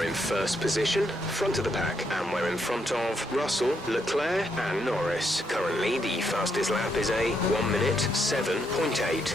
are in first position, front of the pack, and we're in front of Russell, Leclerc and Norris. Currently, the fastest lap is a 1 minute 7.8.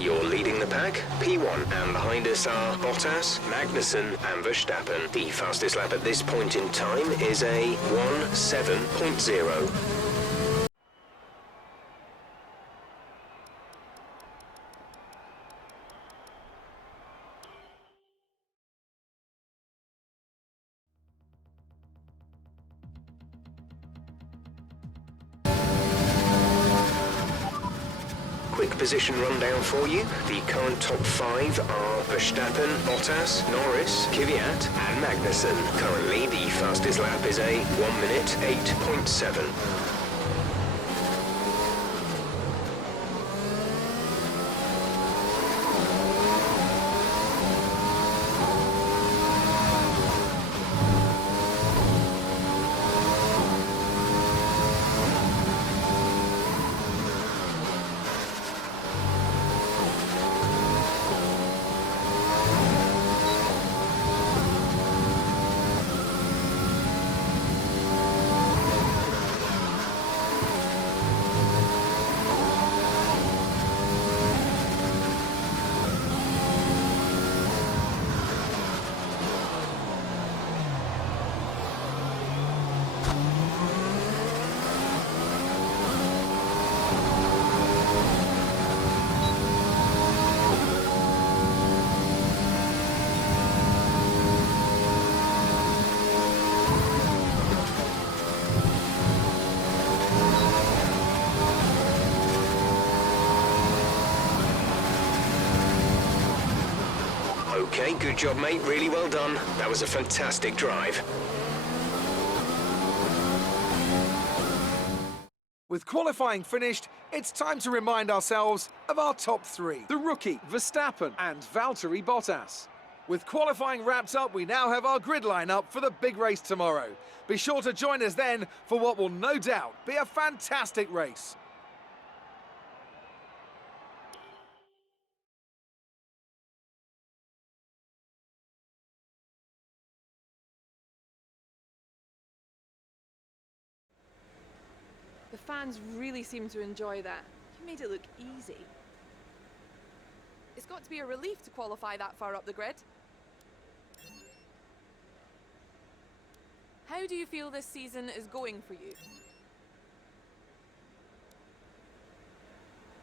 You're leading the pack, P1, and behind us are Bottas, Magnussen and Verstappen. The fastest lap at this point in time is a 1:7.0. Quick position rundown for you. The current top 5 are Verstappen, Bottas, Norris, Kvyat and Magnussen. Currently, the fastest lap is a 1 minute 8.7. Okay, good job, mate. Really well done. That was a fantastic drive. With qualifying finished, it's time to remind ourselves of our top 3. The rookie, Verstappen, and Valtteri Bottas. With qualifying wrapped up, we now have our grid lineup for the big race tomorrow. Be sure to join us then for what will no doubt be a fantastic race. The fans really seem to enjoy that. You made it look easy. It's got to be a relief to qualify that far up the grid. How do you feel this season is going for you?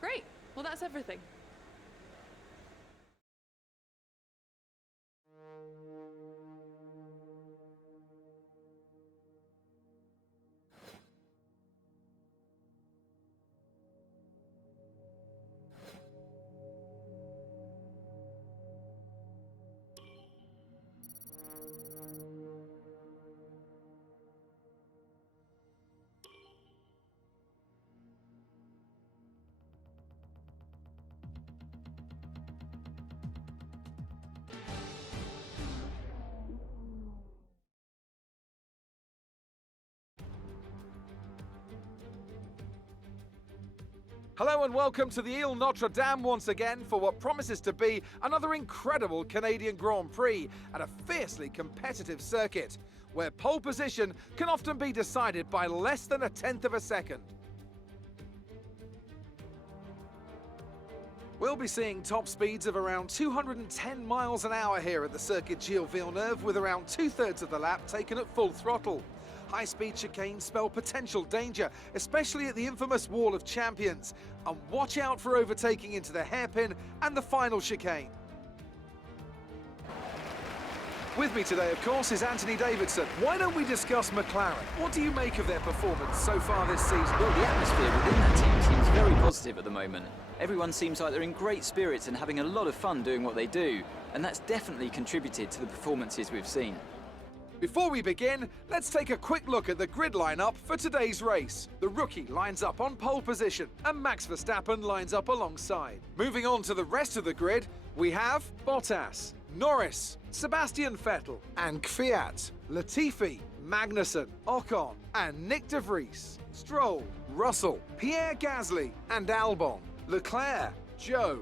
Great. Well, that's everything. Hello and welcome to the Ile Notre Dame once again for what promises to be another incredible Canadian Grand Prix at a fiercely competitive circuit, where pole position can often be decided by less than 1/10 of a second. We'll be seeing top speeds of around 210 miles an hour here at the Circuit Gilles Villeneuve, with around 2/3 of the lap taken at full throttle. High-speed chicanes spell potential danger, especially at the infamous Wall of Champions. And watch out for overtaking into the hairpin and the final chicane. With me today, of course, is Anthony Davidson. Why don't we discuss McLaren? What do you make of their performance so far this season? Well, the atmosphere within that team seems very positive at the moment. Everyone seems like they're in great spirits and having a lot of fun doing what they do, and that's definitely contributed to the performances we've seen. Before we begin, let's take a quick look at the grid lineup for today's race. The rookie lines up on pole position and Max Verstappen lines up alongside. Moving on to the rest of the grid, we have Bottas, Norris, Sebastian Vettel and Kvyat, Latifi, Magnussen, Ocon and Nick de Vries, Stroll, Russell, Pierre Gasly and Albon, Leclerc, Joe,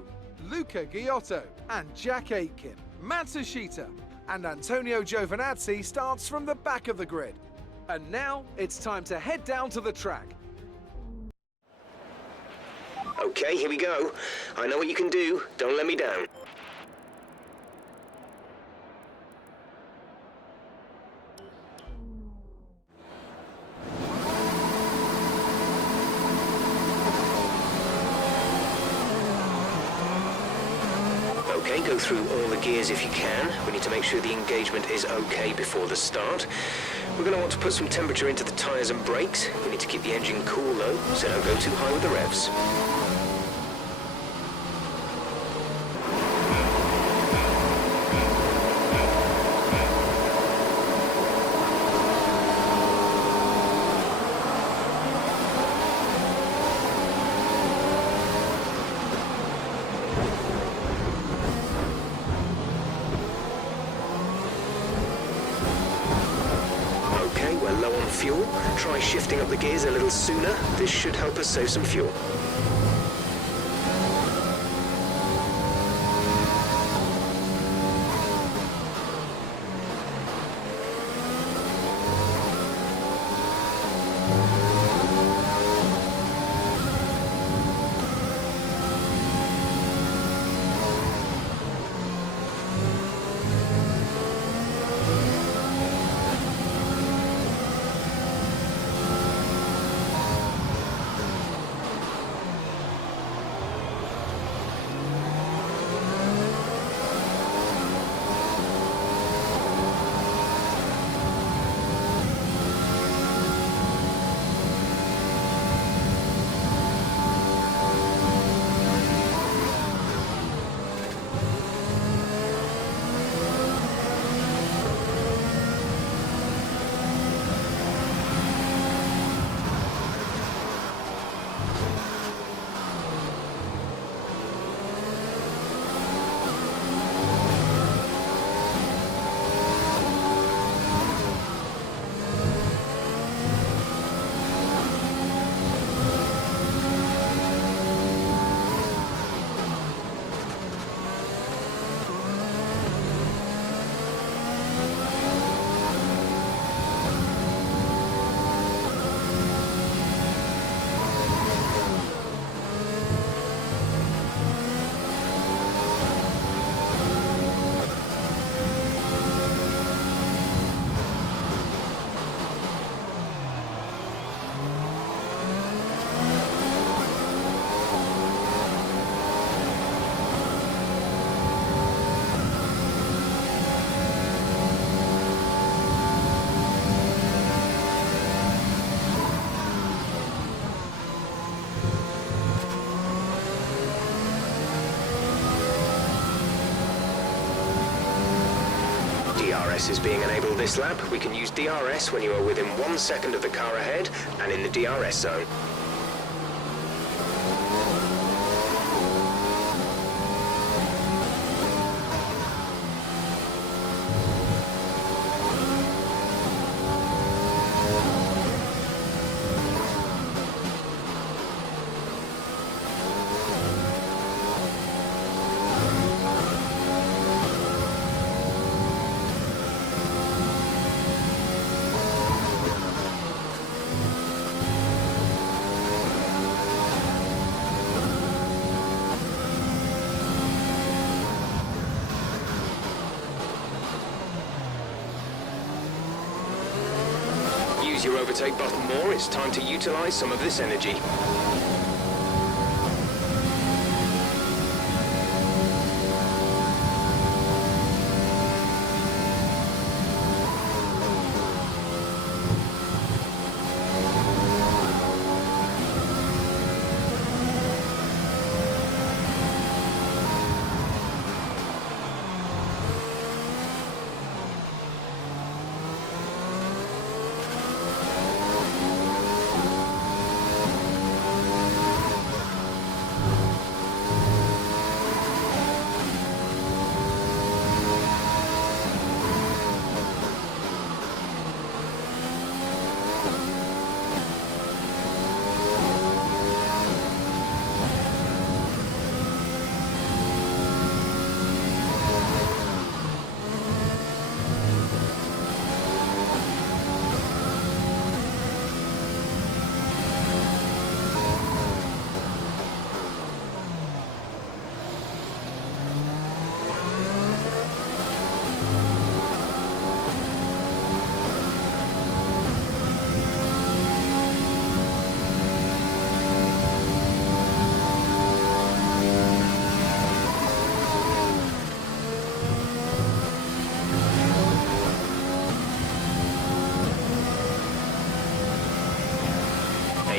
Luca Giotto and Jack Aitken, Matsushita and Antonio Giovinazzi starts from the back of the grid. And now it's time to head down to the track. Okay, here we go. I know what you can do. Don't let me down. Okay, go through all the gears if you can. We need to make sure the engagement is okay before the start. We're going to want to put some temperature into the tyres and brakes. We need to keep the engine cool though, so don't go too high with the revs. We're low on fuel. Try shifting up the gears a little sooner. This should help us save some fuel. DRS is being enabled this lap. We can use DRS when you are within 1 second of the car ahead and in the DRS zone. Use your overtake button more. It's time to utilize some of this energy.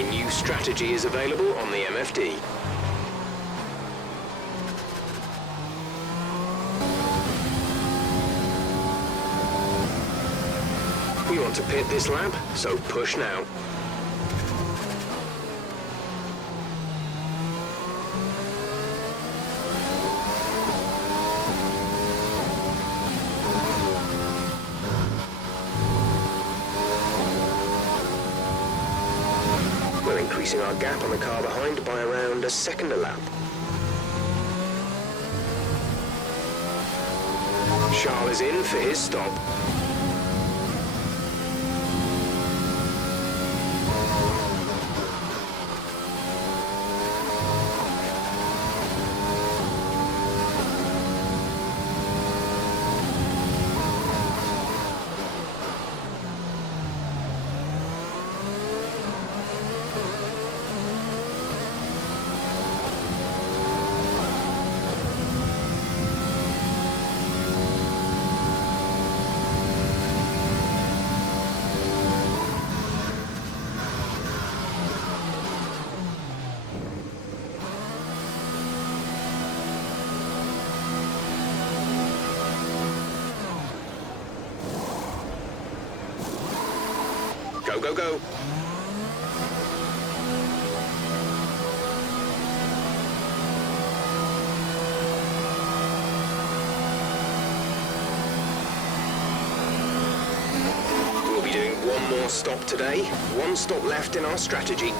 A new strategy is available on the MFD. We want to pit this lap, so push now. We're increasing our gap on the car behind by around a second a lap. Charles is in for his stop. Go, go, go. We'll be doing one more stop today. One stop left in our strategy.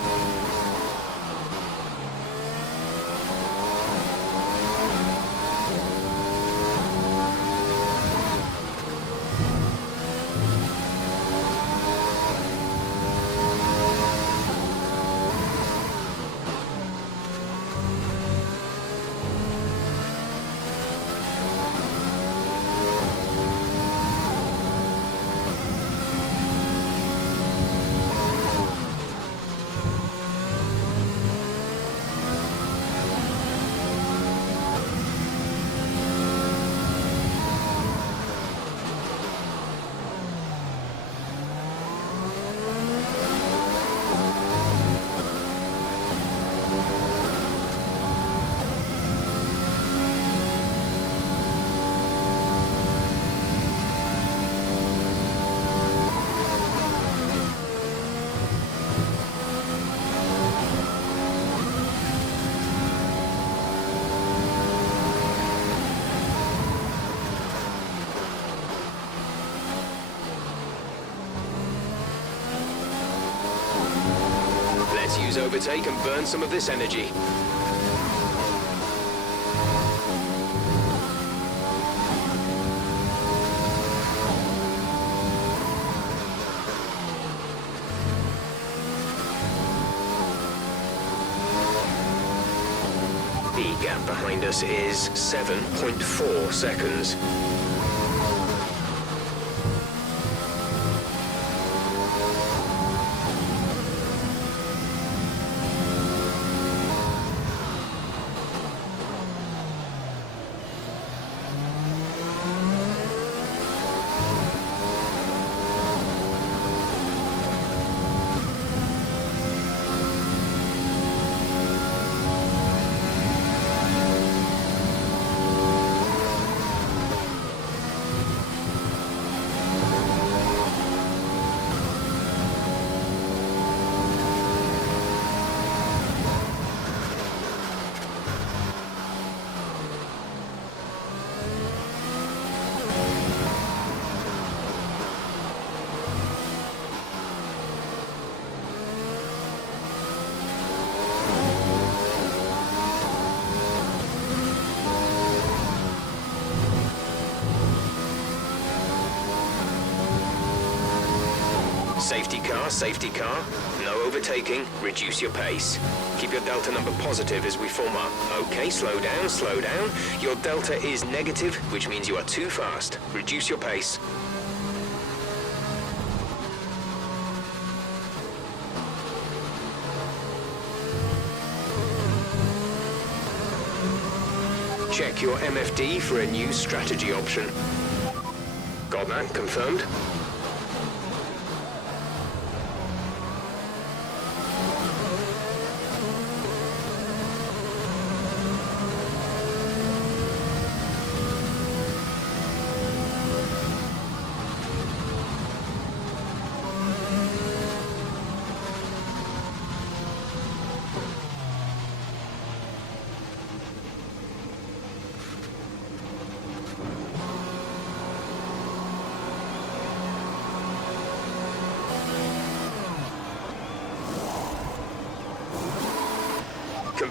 Let's use overtake and burn some of this energy. The gap behind us is 7.4 seconds. Safety car. No overtaking. Reduce your pace. Keep your delta number positive as we form up. Okay, slow down, slow down. Your delta is negative, which means you are too fast. Reduce your pace. Check your MFD for a new strategy option. Got that confirmed?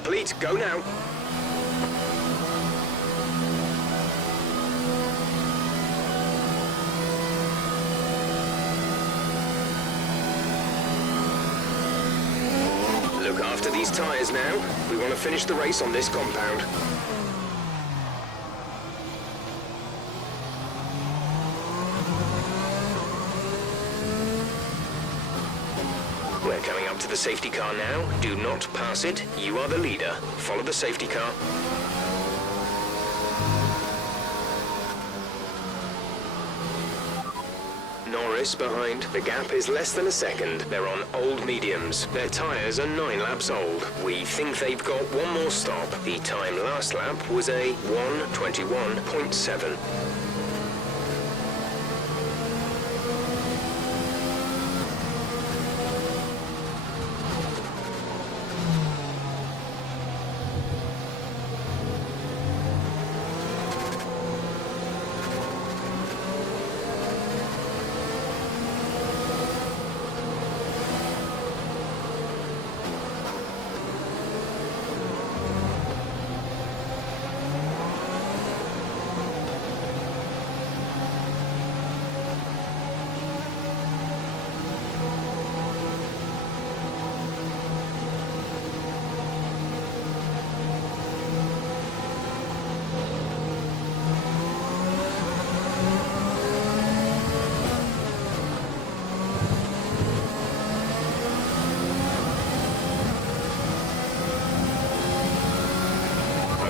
Complete. Go now. Look after these tyres now. We want to finish the race on this compound. We're coming up to the safety car now. Do not pass it. You are the leader. Follow the safety car. Norris behind. The gap is less than a second. They're on old mediums. Their tyres are 9 laps old. We think they've got one more stop. The time last lap was a 1:21.7.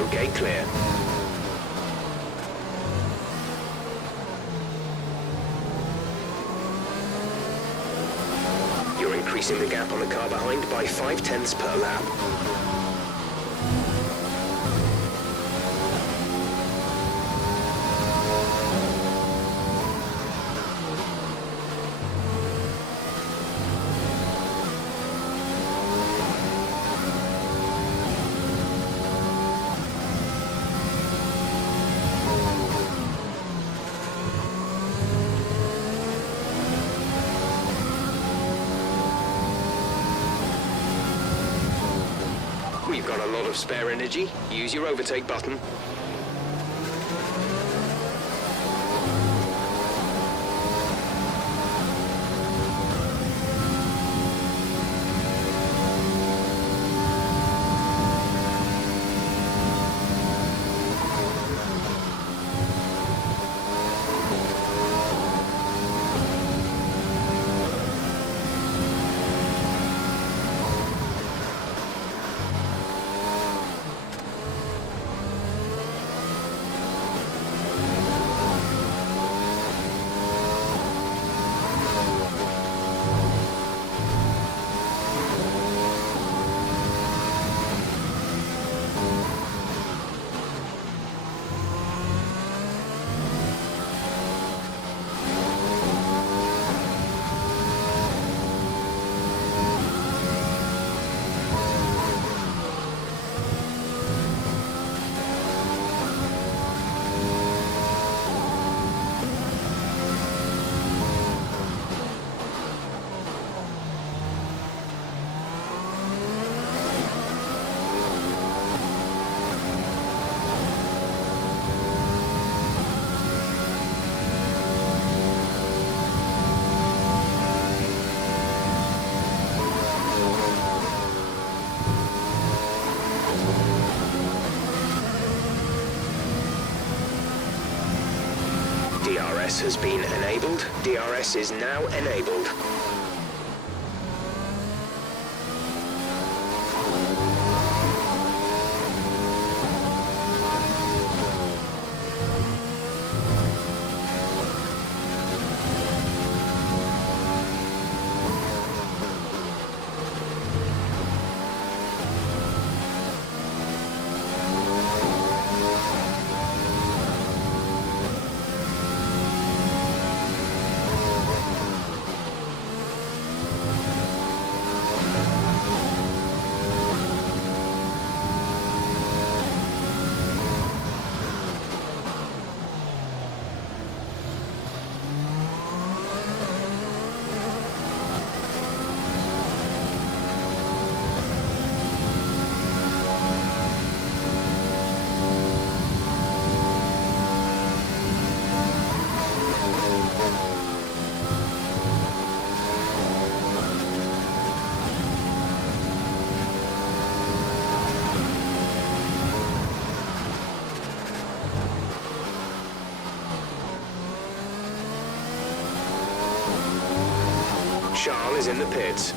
Okay, clear. You're increasing the gap on the car behind by 0.5 per lap. We've got a lot of spare energy. Use your overtake button. DRS has been enabled. DRS is now enabled. Charles is in the pits.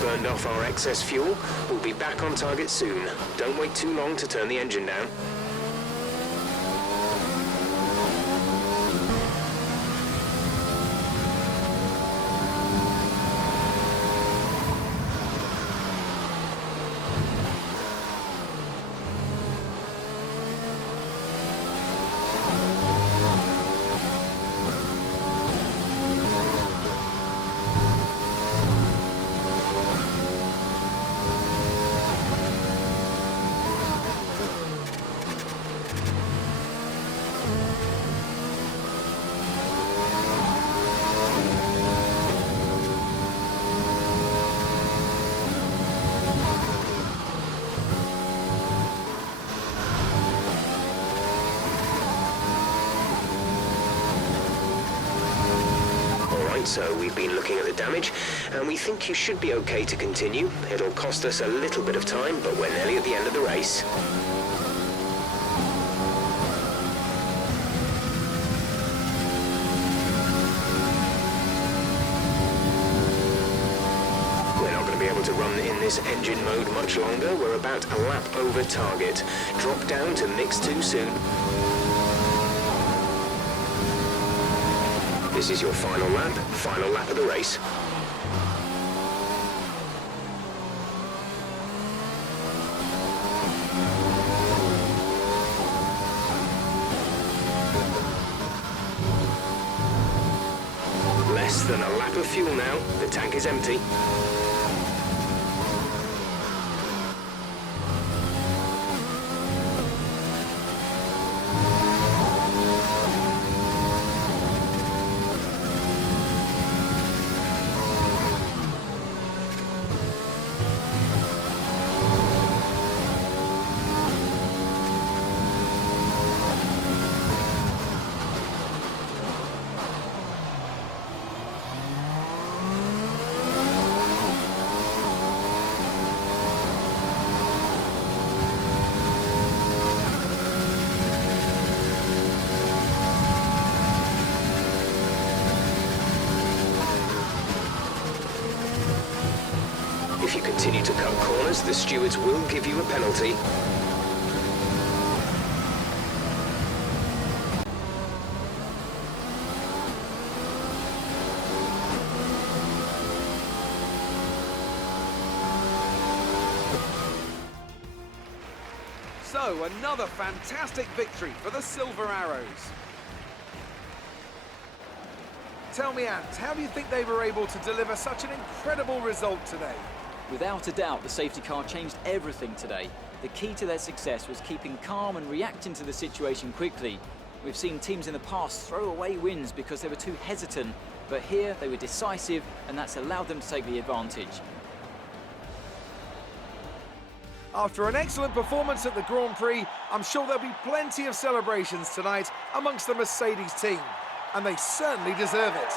Burned off our excess fuel. We'll be back on target soon. Don't wait too long to turn the engine down. So we've been looking at the damage, and we think you should be okay to continue. It'll cost us a little bit of time, but we're nearly at the end of the race. We're not going to be able to run in this engine mode much longer. We're about a lap over target. Drop down to mix 2 soon. This is your final lap of the race. Less than a lap of fuel now. The tank is empty. If you continue to cut corners, the stewards will give you a penalty. So, another fantastic victory for the Silver Arrows. Tell me, Ant, how do you think they were able to deliver such an incredible result today? Without a doubt, the safety car changed everything today. The key to their success was keeping calm and reacting to the situation quickly. We've seen teams in the past throw away wins because they were too hesitant, but here they were decisive, and that's allowed them to take the advantage. After an excellent performance at the Grand Prix, I'm sure there'll be plenty of celebrations tonight amongst the Mercedes team, and they certainly deserve it.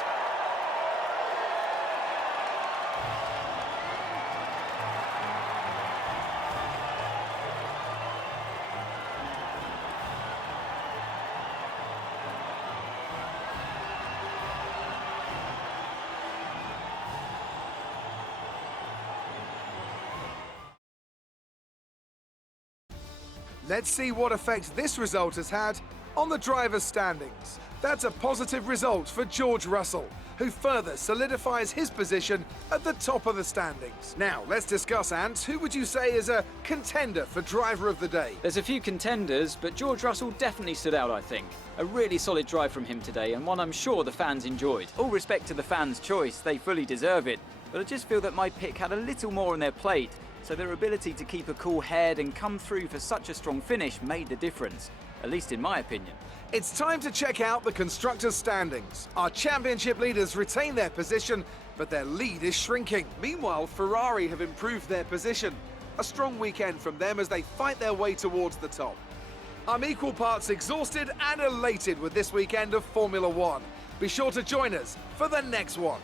Let's see what effect this result has had On the driver's standings, that's a positive result for George Russell, who further solidifies his position at the top of the standings. Now, let's discuss, Ant, who would you say is a contender for driver of the day? There's a few contenders, but George Russell definitely stood out, I think. A really solid drive from him today, and one I'm sure the fans enjoyed. All respect to the fans' choice, they fully deserve it, but I just feel that my pick had a little more on their plate, so their ability to keep a cool head and come through for such a strong finish made the difference, at least in my opinion. It's time to check out the constructors' standings. Our championship leaders retain their position, but their lead is shrinking. Meanwhile, Ferrari have improved their position. A strong weekend from them as they fight their way towards the top. I'm equal parts exhausted and elated with this weekend of Formula One. Be sure to join us for the next one.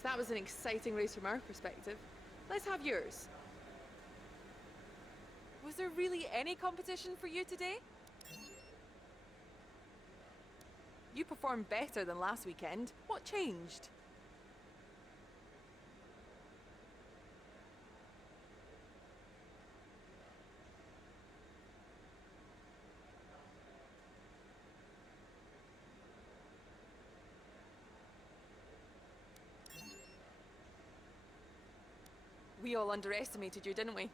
So that was an exciting race from our perspective. Let's have yours. Was there really any competition for you today? You performed better than last weekend. What changed? We all underestimated you, didn't we?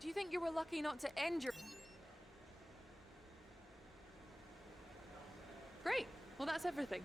Do you think you were lucky not to end your... Great. Well, that's everything.